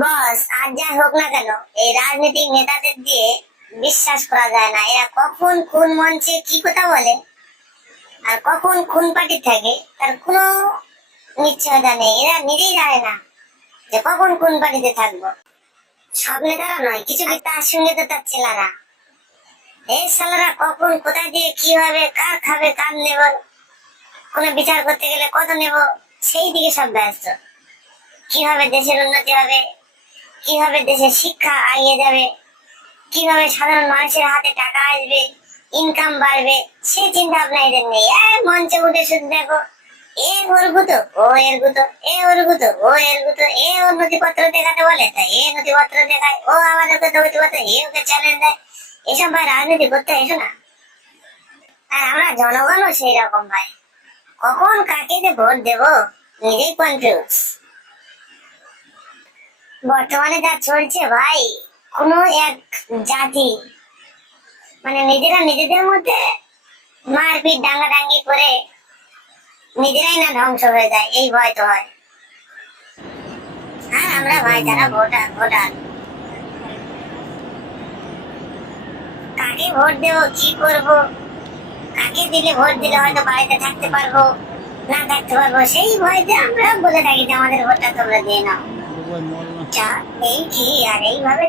বস, আর যা হোক না কেন, এই রাজনৈতিক নেতাদের দিয়ে বিশ্বাস করা যায় না। এরা কখন কোন মঞ্চে কি কথা বলে আর কখন কোন পার্টি থাকে তার কোনো নিশ্চয়তা নেই। এরা নিজেই জানে না যে কখন কোন পার্টিতে থাকবো। সব নেতারা নয়, কিছু কি তার সঙ্গে তো তার ছেলেরা। এই ছেলেরা কখন কোথায় দিয়ে কিভাবে কার খাবে কার নেব, কোনো বিচার করতে গেলে কত নেব, সেই দিকে সব ব্যস্ত। কিভাবে দেশের উন্নতি হবে, কিভাবে দেশের শিক্ষা এগিয়ে যাবে, কিভাবে সাধারণ মানুষের হাতে টাকা আসবে, ইনকাম বাড়বে, সেই চিন্তা ভাবনা এদের নেই। মঞ্চে উঠে শুধু দেখো, এ ওর গুতো, ও এর গুতো, এ ওর গুতো, ও এর গুতো, এ ওর নথিপত্র দেখাতে বলে তাই এ নথিপত্র দেখায়, ও আমাদেরকে নথিপত্র, এ ওকে চ্যালেঞ্জ দেয়। এসব ভাই রাজনীতি করতে এসো না। আর আমরা জনগণও সেই রকম ভাই, কখন কাকে যে ভোট দেবো নিজেই কনফিউজ। বর্তমানে যা চলছে ভাই, কোনো এক জাতি মানে নিজেরা নিজেদের মধ্যে মারপিট ডাঙ্গাডাঙ্গি করে নিজেরাই না ধ্বংস হয়ে যায়, এই ভয় তো হয়। আর আমরা ভাই যারা ভোটার ভোটার, কাকে ভোট দেবো, কি করব, কাকে দিলে ভোট দিলে হয়তো বাড়িতে থাকতে পারবো না থাকতে পারবো, সেই ভয়তে আমরা বলে থাকি যে আমাদের ভোটটা তোমরা দিয়ে নাও। এই কি আর এইভাবে